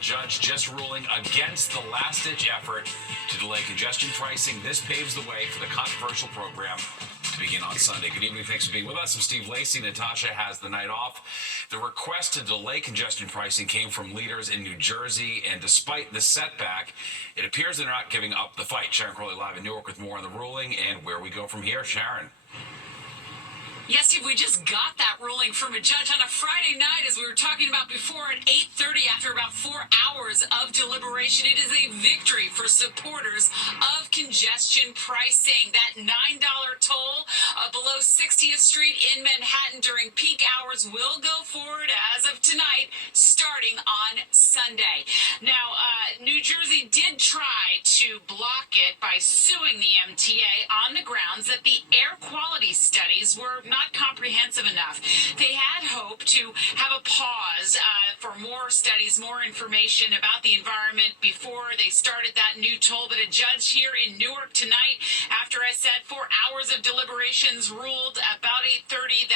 Judge just ruling against the last-ditch effort to delay congestion pricing. This paves the way for the controversial program to begin on Sunday. Good evening. Thanks for being with us. I'm Steve Lacey. Natasha has the night off. The request to delay congestion pricing came from leaders in New Jersey, and despite the setback, it appears they're not giving up the fight. Sharon Crowley live in Newark with more on the ruling and where we go from here. Sharon. Yes, Steve, we just got that ruling from a judge on a Friday night, as we were talking about before, at 8:30 after about 4 hours of deliberation. It is a victory for supporters of congestion pricing. That $9 toll below 60th Street in Manhattan during peak hours will go forward as of tonight, starting on Sunday. Now, New Jersey did try to block it by suing the MTA on the grounds that the air quality studies were not comprehensive enough. They had hoped to have a pause for more studies, more information about the environment before they started that new toll. But a judge here in Newark tonight, after I said 4 hours of deliberations, ruled about 8:30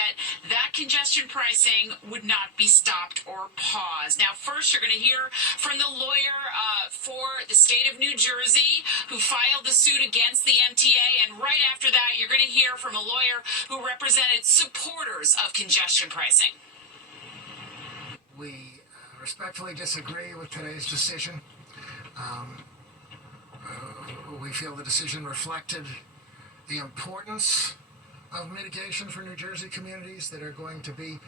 that congestion pricing would not be stopped or paused. Now, first, you're going to hear from the lawyer for the state of New Jersey who filed the suit against the MTA. And right after that, you're going to hear from a lawyer who represented supporters of congestion pricing. We respectfully disagree with today's decision. We feel the decision reflected the importance of mitigation for New Jersey communities that are going to be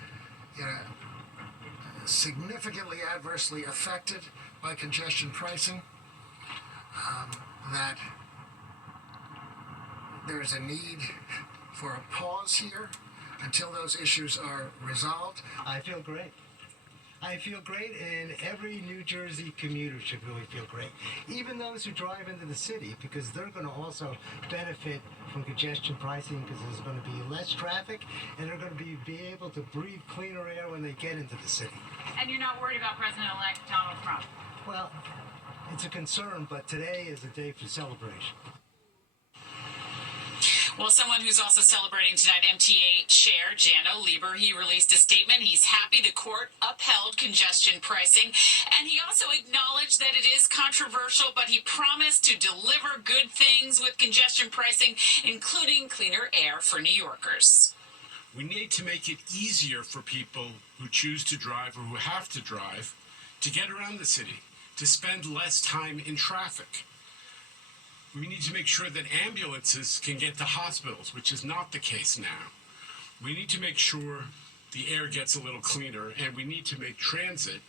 significantly adversely affected by congestion pricing, that there is a need for a pause here until those issues are resolved. I feel great. I feel great, and every New Jersey commuter should really feel great. Even those who drive into the city, because they're going to also benefit from congestion pricing, because there's going to be less traffic, and they're going to be able to breathe cleaner air when they get into the city. And you're not worried about President-elect Donald Trump? Well, it's a concern, but today is a day for celebration. Well, someone who's also celebrating tonight, MTA Chair Janno Lieber, he released a statement. He's happy the court upheld congestion pricing, and he also acknowledged that it is controversial, but he promised to deliver good things with congestion pricing, including cleaner air for New Yorkers. We need to make it easier for people who choose to drive or who have to drive to get around the city, to spend less time in traffic. We need to make sure that ambulances can get to hospitals, which is not the case now. We need to make sure the air gets a little cleaner, and we need to make transit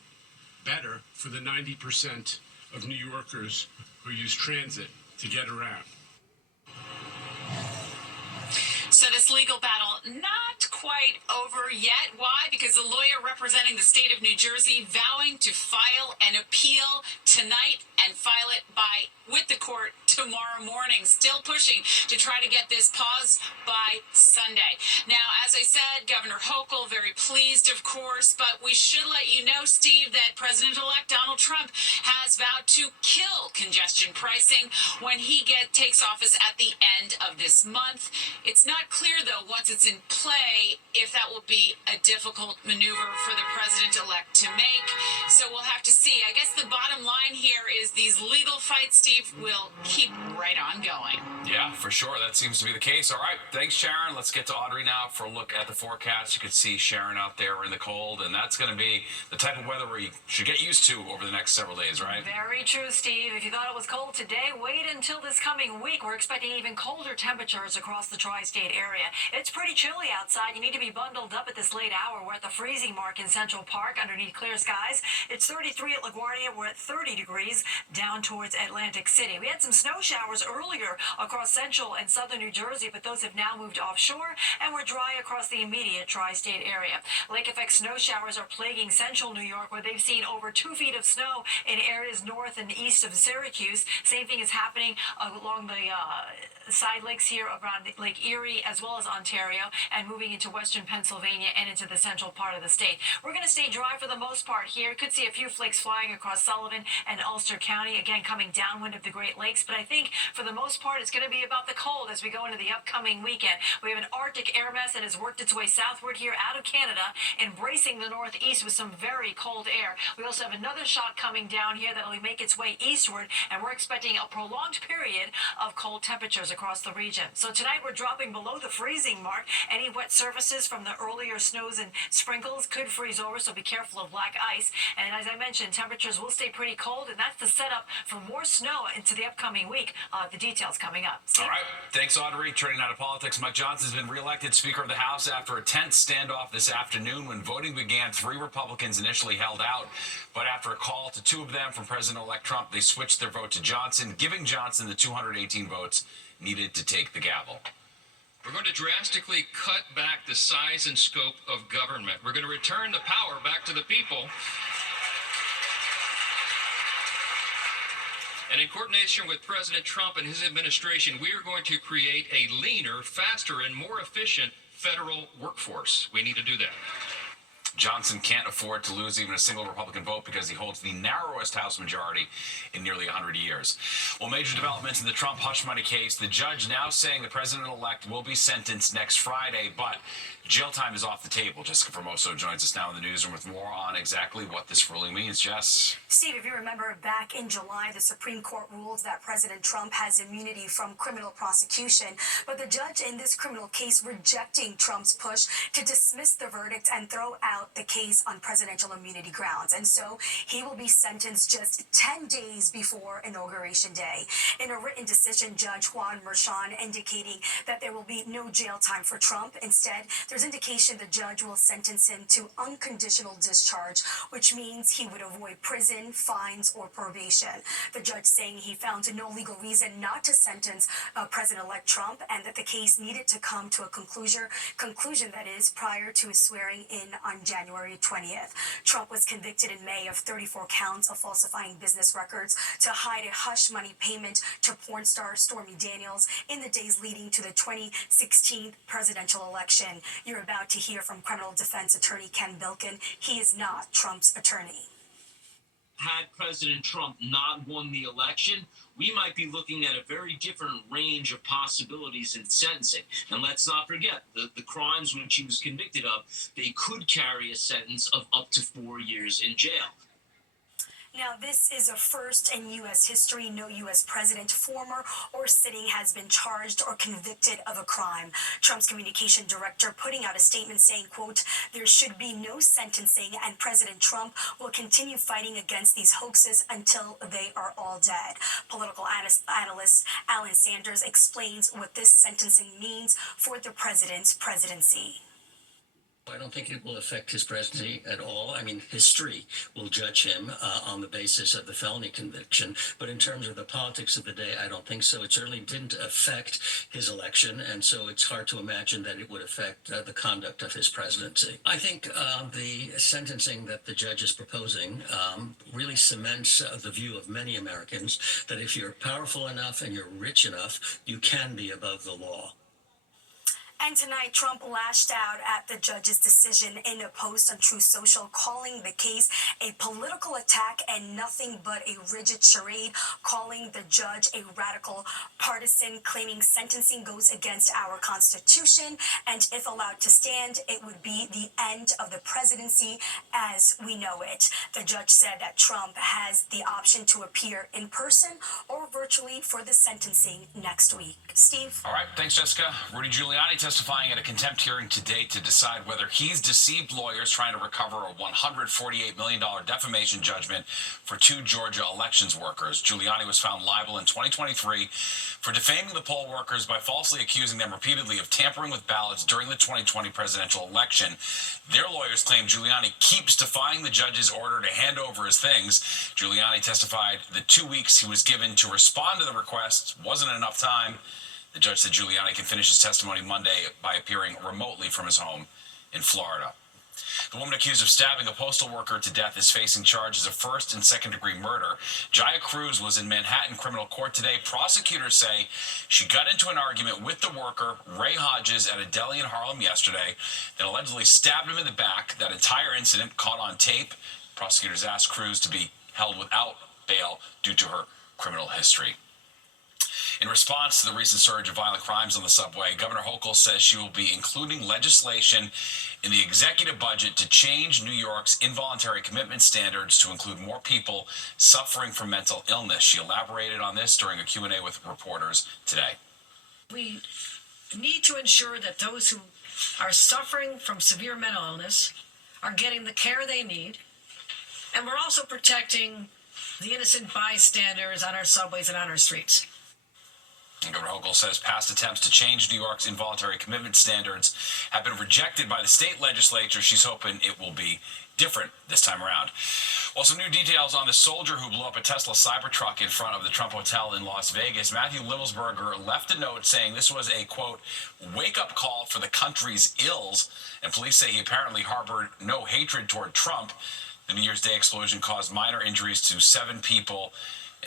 better for the 90% of New Yorkers who use transit to get around. So this legal battle not quite over yet. Why? Because the lawyer representing the state of New Jersey vowing to file an appeal tonight and file it with the court tomorrow morning. Still pushing to try to get this paused by Sunday. Now, as I said, Governor Hochul very pleased, of course, but we should let you know, Steve, that President-elect Donald Trump has vowed to kill congestion pricing when he takes office at the end of this month. It's not clear, though, once it's in play, if that will be a difficult maneuver for the president-elect to make. So we'll have to see. I guess the bottom line here is these legal fights, Steve, will keep right on going. Yeah, for sure. That seems to be the case. All right. Thanks, Sharon. Let's get to Audrey now for a look at the forecast. You can see Sharon out there in the cold, and that's going to be the type of weather we should get used to over the next several days, right? Very true, Steve. If you thought it was cold today, wait until this coming week. We're expecting even colder temperatures across the tri-state area. It's pretty chilly outside. You need to be bundled up at this late hour. We're at the freezing mark in Central Park underneath clear skies. It's 33 at LaGuardia. We're at 30 degrees down towards Atlantic City. We had some snow showers earlier across central and southern New Jersey, but those have now moved offshore, and we're dry across the immediate tri-state area. Lake effect snow showers are plaguing central New York, where they've seen over 2 feet of snow in areas north and east of Syracuse. Same thing is happening along the side lakes here around Lake Erie Kentucky, as well as Ontario, and moving into western Pennsylvania and into the central part of the state. We're going to stay dry for the most part here. Could see a few flakes flying across Sullivan and Ulster County, again coming downwind of the Great Lakes. But I think for the most part, it's going to be about the cold as we go into the upcoming weekend. We have an Arctic air mass that has worked its way southward here out of Canada, embracing the northeast with some very cold air. We also have another shock coming down here that will make its way eastward, and we're expecting a prolonged period of cold temperatures across the region. So tonight we're dropping below the freezing mark. Any wet surfaces from the earlier snows and sprinkles could freeze over, so be careful of black ice. And as I mentioned, temperatures will stay pretty cold, and that's the setup for more snow into the upcoming week. The details coming up. Steve? All right. Thanks, Audrey. Turning out of politics, Mike Johnson has been reelected Speaker of the House after a tense standoff this afternoon. When voting began, 3 Republicans initially held out, but after a call to 2 of them from President-elect Trump, they switched their vote to Johnson, giving Johnson the 218 votes needed to take the gavel. We're going to drastically cut back the size and scope of government. We're going to return the power back to the people. And in coordination with President Trump and his administration, we are going to create a leaner, faster, and more efficient federal workforce. We need to do that. Johnson can't afford to lose even a single Republican vote because he holds the narrowest House majority in nearly 100 years. Well, major developments in the Trump hush money case. The judge now saying the president-elect will be sentenced next Friday, but jail time is off the table. Jessica Formoso joins us now in the newsroom with more on exactly what this ruling means. Jess? Steve, if you remember back in July, the Supreme Court ruled that President Trump has immunity from criminal prosecution, but the judge in this criminal case rejecting Trump's push to dismiss the verdict and throw out the case on presidential immunity grounds. And so he will be sentenced just 10 days before Inauguration Day. In a written decision, Judge Juan Merchan indicating that there will be no jail time for Trump. Instead, there's indication the judge will sentence him to unconditional discharge, which means he would avoid prison, fines, or probation. The judge saying he found no legal reason not to sentence President-elect Trump, and that the case needed to come to a conclusion that is prior to his swearing in on January 20th. Trump was convicted in May of 34 counts of falsifying business records to hide a hush money payment to porn star Stormy Daniels in the days leading to the 2016 presidential election. You're about to hear from criminal defense attorney Ken Bilkin. He is not Trump's attorney. Had President Trump not won the election, we might be looking at a very different range of possibilities in sentencing. And let's not forget, the crimes which he was convicted of, they could carry a sentence of up to 4 years in jail. Now, this is a first in U.S. history. No U.S. president, former or sitting, has been charged or convicted of a crime. Trump's communication director putting out a statement saying, quote, "There should be no sentencing, and President Trump will continue fighting against these hoaxes until they are all dead." Political analyst Alan Sanders explains what this sentencing means for the president's presidency. I don't think it will affect his presidency at all. I mean, history will judge him on the basis of the felony conviction. But in terms of the politics of the day, I don't think so. It certainly didn't affect his election, and so it's hard to imagine that it would affect the conduct of his presidency. I think the sentencing that the judge is proposing really cements the view of many Americans that if you're powerful enough and you're rich enough, you can be above the law. And tonight, Trump lashed out at the judge's decision in a post on Truth Social, calling the case a political attack and nothing but a rigid charade, calling the judge a radical partisan, claiming sentencing goes against our Constitution, and if allowed to stand, it would be the end of the presidency as we know it. The judge said that Trump has the option to appear in person or virtually for the sentencing next week. Steve? All right. Thanks, Jessica. Rudy Giuliani testifying at a contempt hearing today to decide whether he's deceived lawyers trying to recover a $148 million defamation judgment for 2 Georgia elections workers. Giuliani was found liable in 2023 for defaming the poll workers by falsely accusing them repeatedly of tampering with ballots during the 2020 presidential election. Their lawyers claim Giuliani keeps defying the judge's order to hand over his things. Giuliani testified the 2 weeks he was given to respond to the request wasn't enough time. The judge said Giuliani can finish his testimony Monday by appearing remotely from his home in Florida. The woman accused of stabbing a postal worker to death is facing charges of first and second degree murder. Jaya Cruz was in Manhattan criminal court today. Prosecutors say she got into an argument with the worker, Ray Hodges, at a deli in Harlem yesterday, then allegedly stabbed him in the back. That entire incident caught on tape. Prosecutors asked Cruz to be held without bail due to her criminal history. In response to the recent surge of violent crimes on the subway, Governor Hochul says she will be including legislation in the executive budget to change New York's involuntary commitment standards to include more people suffering from mental illness. She elaborated on this during a Q&A with reporters today. We need to ensure that those who are suffering from severe mental illness are getting the care they need, and we're also protecting the innocent bystanders on our subways and on our streets. And Governor Hochul says past attempts to change New York's involuntary commitment standards have been rejected by the state legislature. She's hoping it will be different this time around. Well, some new details on the soldier who blew up a Tesla Cybertruck in front of the Trump Hotel in Las Vegas. Matthew Limmelsberger left a note saying this was a, quote, wake-up call for the country's ills, and police say he apparently harbored no hatred toward Trump. The New Year's Day explosion caused minor injuries to 7 people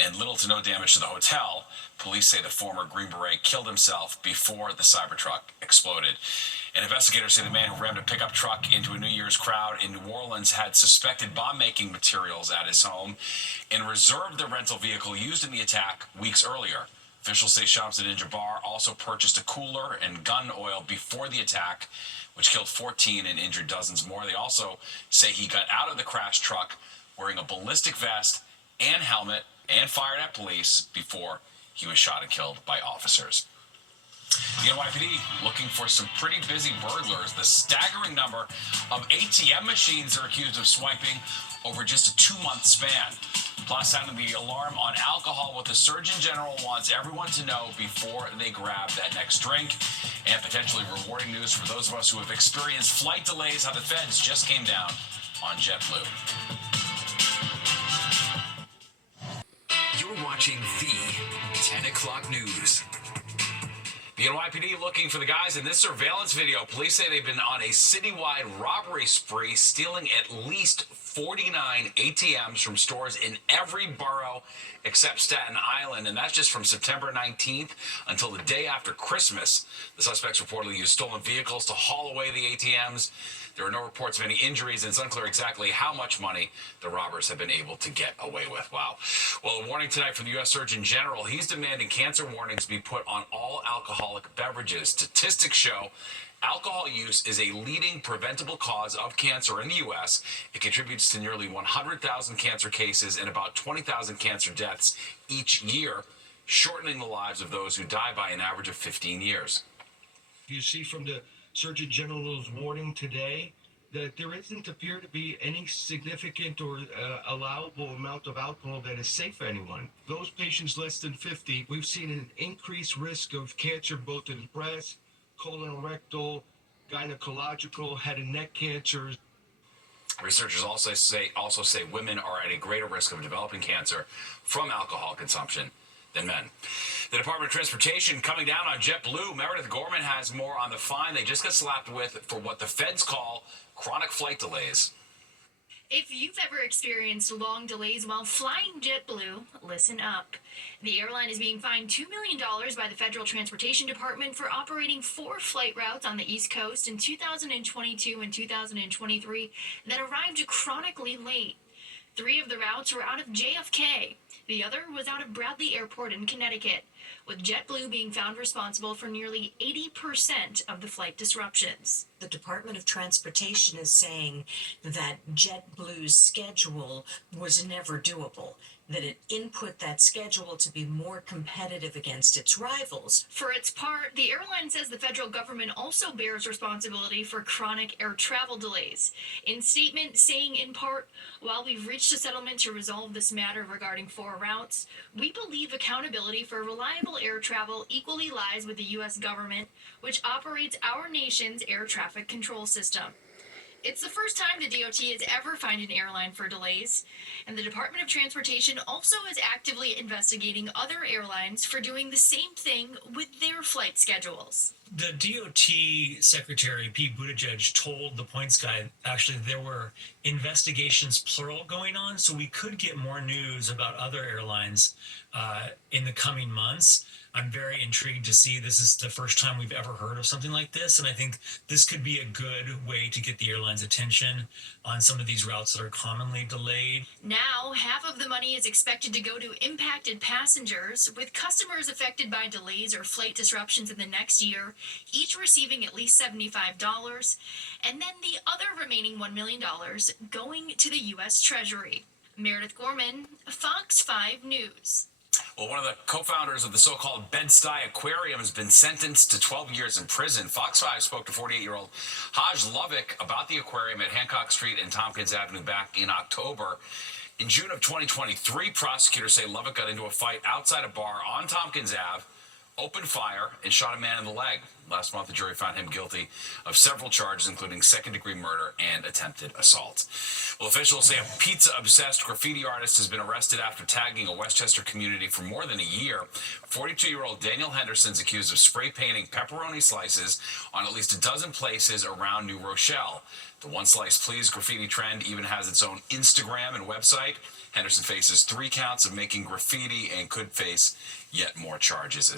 and little to no damage to the hotel. Police say the former Green Beret killed himself before the Cybertruck exploded. And investigators say the man who rammed a pickup truck into a New Year's crowd in New Orleans had suspected bomb-making materials at his home and reserved the rental vehicle used in the attack weeks earlier. Officials say Shamsuddin Jabbar also purchased a cooler and gun oil before the attack, which killed 14 and injured dozens more. They also say he got out of the crashed truck wearing a ballistic vest and helmet and fired at police before he was shot and killed by officers. The NYPD looking for some pretty busy burglars. The staggering number of ATM machines they're accused of swiping over just a 2-month span. Plus, sounding the alarm on alcohol, what the Surgeon General wants everyone to know before they grab that next drink. And potentially rewarding news for those of us who have experienced flight delays, how the feds just came down on JetBlue. You're watching the 10 o'clock news. The NYPD looking for the guys in this surveillance video. Police say they've been on a citywide robbery spree, stealing at least 49 ATMs from stores in every borough except Staten Island, and that's just from September 19th until the day after Christmas. The suspects reportedly used stolen vehicles to haul away the ATMs. There are no reports of any injuries, and it's unclear exactly how much money the robbers have been able to get away with. Wow. Well, a warning tonight from the U.S. Surgeon General. He's demanding cancer warnings be put on all alcoholic beverages. Statistics show alcohol use is a leading preventable cause of cancer in the U.S. It contributes to nearly 100,000 cancer cases and about 20,000 cancer deaths each year, shortening the lives of those who die by an average of 15 years. You see from the Surgeon General's warning today that there doesn't appear to be any significant or allowable amount of alcohol that is safe for anyone. Those patients less than 50, we've seen an increased risk of cancer both in breast, colorectal, gynecological, head and neck cancers. Researchers also say women are at a greater risk of developing cancer from alcohol consumption than men. The Department of Transportation coming down on JetBlue. Meredith Gorman has more on the fine they just got slapped with for what the feds call chronic flight delays. If you've ever experienced long delays while flying JetBlue, listen up. The airline is being fined $2 million by the Federal Transportation Department for operating 4 flight routes on the East Coast in 2022 and 2023 that arrived chronically late. 3 of the routes were out of JFK. The other was out of Bradley Airport in Connecticut, with JetBlue being found responsible for nearly 80% of the flight disruptions. The Department of Transportation is saying that JetBlue's schedule was never doable, that it input that schedule to be more competitive against its rivals. For its part, the airline says the federal government also bears responsibility for chronic air travel delays. In statement saying in part, while we've reached a settlement to resolve this matter regarding 4 routes, we believe accountability for reliable air travel equally lies with the U.S. government, which operates our nation's air traffic control system. It's the first time the DOT has ever fined an airline for delays, and the Department of Transportation also is actively investigating other airlines for doing the same thing with their flight schedules. The DOT Secretary, Pete Buttigieg, told the Points Guy actually there were investigations, plural, going on, so we could get more news about other airlines in the coming months. I'm very intrigued to see. This is the first time we've ever heard of something like this, and I think this could be a good way to get the airline's attention on some of these routes that are commonly delayed. Now, half of the money is expected to go to impacted passengers, with customers affected by delays or flight disruptions in the next year, each receiving at least $75, and then the other remaining $1 million going to the U.S. Treasury. Meredith Gorman, Fox 5 News. Well, one of the co-founders of the so-called Bed-Stuy Aquarium has been sentenced to 12 years in prison. Fox 5 spoke to 48-year-old Haj Lovick about the aquarium at Hancock Street and Tompkins Avenue back in October. In June of 2023, prosecutors say Lovick got into a fight outside a bar on Tompkins Ave, opened fire, and shot a man in the leg. Last month, the jury found him guilty of several charges, including second-degree murder and attempted assault. Well, officials say a pizza-obsessed graffiti artist has been arrested after tagging a Westchester community for more than a year. 42-year-old Daniel Henderson is accused of spray painting pepperoni slices on at least a dozen places around New Rochelle. The One Slice Please graffiti trend even has its own Instagram and website. Henderson faces 3 counts of making graffiti and could face yet more charges.